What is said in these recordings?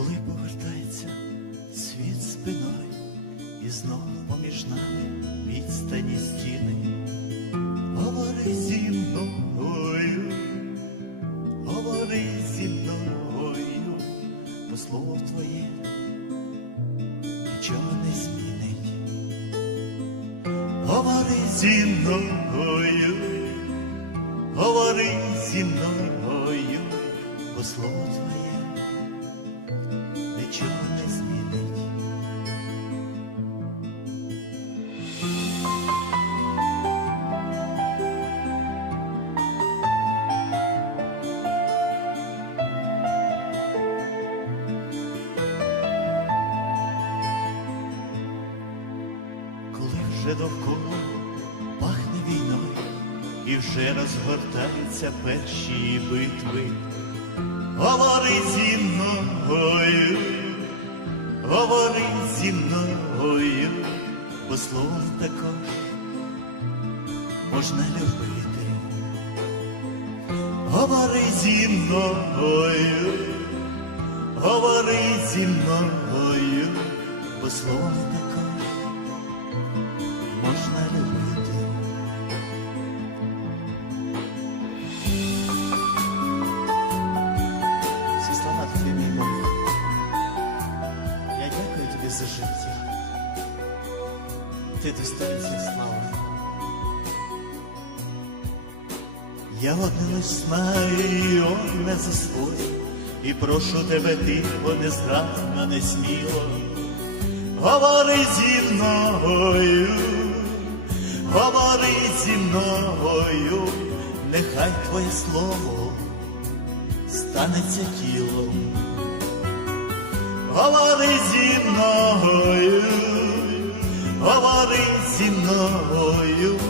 повертається світ спиною, і знову поміж нами відстані стіни. Говори зі мною, говори зі мною, бо слово твоє нічого не змінить. Говори зі мною, говори зі мною, бо слово твоє вже довкола пахне війною, і вже розгортаються перші битви. Говори зі мною, говори зі мною, бо словом також можна любити. Говори зі мною, говори зі мною, бо словом Ти всіх слави. Я одне лиш і одне за своє, і прошу тебе тихо, не зрадно, не сміло. Говори зі мною, говори зі мною, нехай твоє слово станеться тілом. Говори зі мною, мною,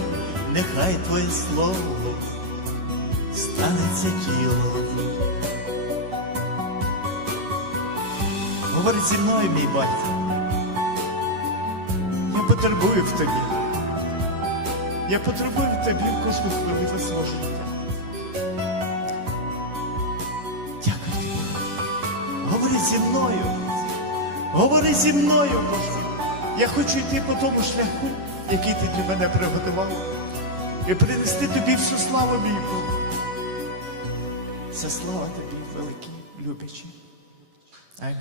нехай твоє слово станеться тілом. Говори зі мною, мій батько. Я потребую в тобі. Я потребую в тобі в кожну хвилину свого життя. Дякую тобі. Говори зі мною. Говори зі мною, Боже. Я хочу йти по тому шляху, який ти для мене приготував, і принести тобі всю славу, мій Бог. Вся слава тобі, великий, любячий. Амінь.